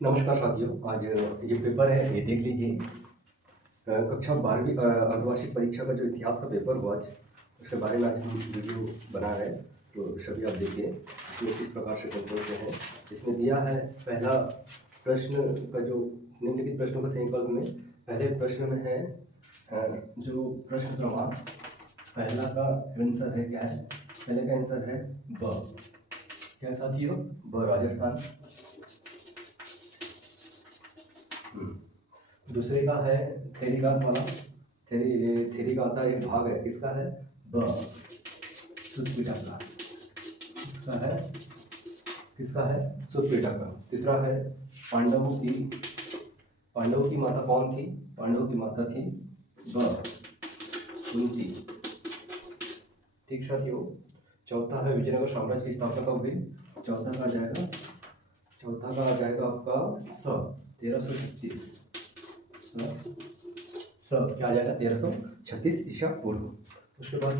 नमस्कार साथियों, आज ये पेपर है, ये देख लीजिए। कक्षा 12वीं अर्धवार्षिक परीक्षा का जो इतिहास का पेपर हुआ आज, उसके बारे में आज हम वीडियो बना रहे हैं। तो सभी आप देखिए इसमें किस प्रकार से कौन से हैं। इसमें दिया है पहला प्रश्न का जो निम्नलिखित प्रश्नों का संकल्प में पहले प्रश्न में है जो प्रश्न क्रमांक पहला का आंसर है क्या है? पहले का आंसर है ब। क्या साथियों? ब राजस्थान। दूसरे का है थेरीगात वाला। थेरीगात का एक भाग है, किसका है? ब सुदपीठक का। किसका है? किसका है? सुदपीठक का। तीसरा है पांडवों की माता कौन थी? पांडवों की माता थी ब कुंती। ठीक साथियों। चौथा है विजयनगर साम्राज्य की स्थापना कब हुई? चौथा का आ जाएगा आपका स 1336। क्या आ जाएगा? 1336 ईसा पूर्व। उसके बाद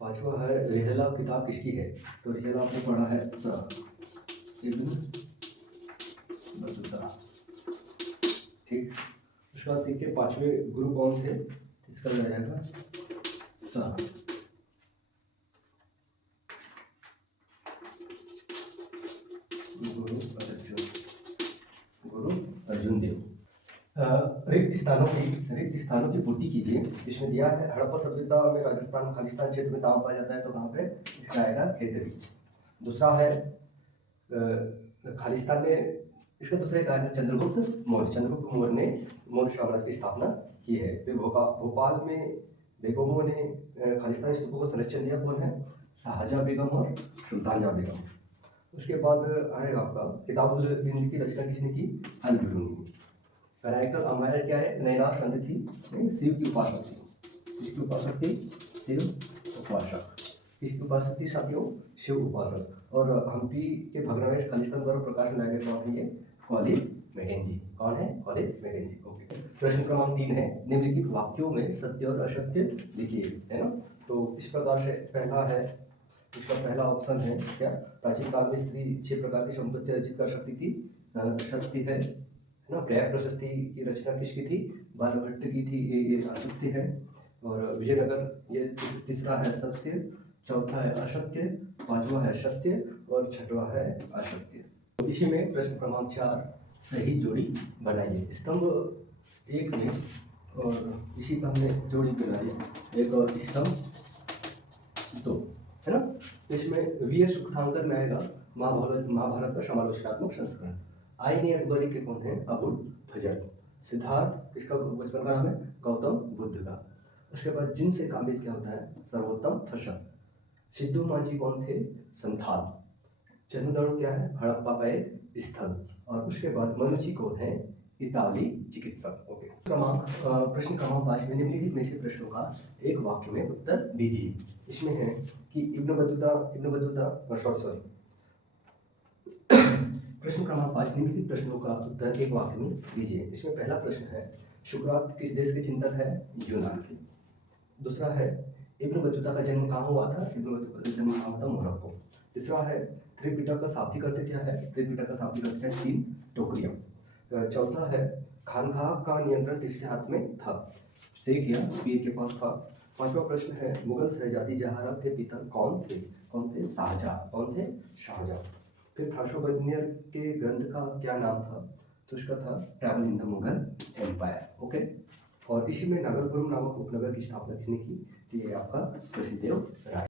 पांचवा है रिहला किताब किसकी है? तो रिहला आपने पढ़ा है इब्न बतूता। ठीक। उसके बाद सिख के पांचवें गुरु कौन थे? इसका आ जाएगा गुरु अर्जुन देव। रिक्त स्थानों की पूर्ति कीजिए। इसमें दिया है हड़प्पा सभ्यता में राजस्थान खालिस्तान क्षेत्र में तांबा पाया जाता है, तो कहाँ पे? इसका आएगा खेतरी। दूसरा है खालिस्तान में, इसका दूसरे का है चंद्रगुप्त मौर्य ने मौर्य साम्राज्य की स्थापना की है। फिर भोपाल में बेगमों ने खालिस्तानी स्तूपों को संरक्षण दिया। कौन है? शाहजहाँ बेगम और सुल्तानजहाँ बेगम। उसके बाद आएगा आपका किताबुल हिंद की रचना किसने की? अल बिरूनी। कराईकल अमायर क्या है? नैना संत थी, नहीं, शिव की उपासक थी। किसकी उपासक थी? शिव उपासक। किसकी उपासक थी साथियों? शिव उपासक। और हम्पी के भग्नावशेष खालिस्तान द्वारा प्रकाश में लाए गए कौन है? ये कॉलिन मैकेंजी। कौन है? Colin McKenzie. ओके। प्रश्न क्रमांक 3 है निम्नलिखित वाक्यों में सत्य और असत्य लिखिए, है ना। तो इस प्रकार से पहला है, इसका पहला ऑप्शन है क्या? प्राचीन काल में स्त्री 6 प्रकार की संपत्ति अर्जित कर सकती थी। शक्ति है ना। प्रयाग प्रशस्ति की रचना किसकी थी? बालभट्ट की थी। ये असत्य है। और विजयनगर, ये तीसरा है सत्य। चौथा है असत्य। पांचवा है सत्य और छठवा है असत्य। तो इसी में प्रश्न क्रमांक 4 सही जोड़ी बनाइए। स्तंभ 1 में और इसी का हमने जोड़ी बनाई, एक और स्तंभ 2, है ना। इसमें वी.एस. सुखतांकर में आएगा महाभारत का समालोचनात्मक संस्करण। आईने अकबरी के कौन है? अबुल फजल। सिद्धार्थ किसका बचपन का नाम है? गौतम बुद्ध का। उसके बाद जिन से काबिल क्या होता है? सर्वोत्तम थशर। सिद्धू मांझी कौन थे? संथाल। चंद्रदौड़ क्या है? हड़प्पा का एक स्थल। और उसके बाद मनुची कौन है? इताली चिकित्सक। ओके। प्रश्न क्रमांक 5 में निम्नलिखित में से प्रश्नों का एक वाक्य में उत्तर दीजिए। इसमें है कि इब्न बतूता सॉरी प्रश्न क्रमांक 5 निम्नलिखित प्रश्नों का उत्तर एक वाक्य में दीजिए। इसमें पहला प्रश्न है सुकरात किस देश के चिंतक है? यूनान के। दूसरा है इब्न बतूता का जन्म कहाँ हुआ था? इब्न बतूता का जन्म कहाँ हुआ था? मोरक्को। तीसरा है त्रिपिटक का शाब्दिक अर्थ क्या है? त्रिपिटक का शाब्दिक अर्थ है 3 टोकरियां। चौथा है खानकाह का नियंत्रण किसके हाथ में था? शेख या पीर के पास था। पांचवा प्रश्न है मुगल शहजादी जहारा के पिता कौन थे? शाहजहां। कौन थे? शाहजहां। फिर ठाकुर के ग्रंथ का क्या नाम था? तो उसका था travel in the Mughal empire. Okay. और इसी में नागरपुरम नामक उपनगर की स्थापना किसने की? तो ये आपका कृष्णदेव राय।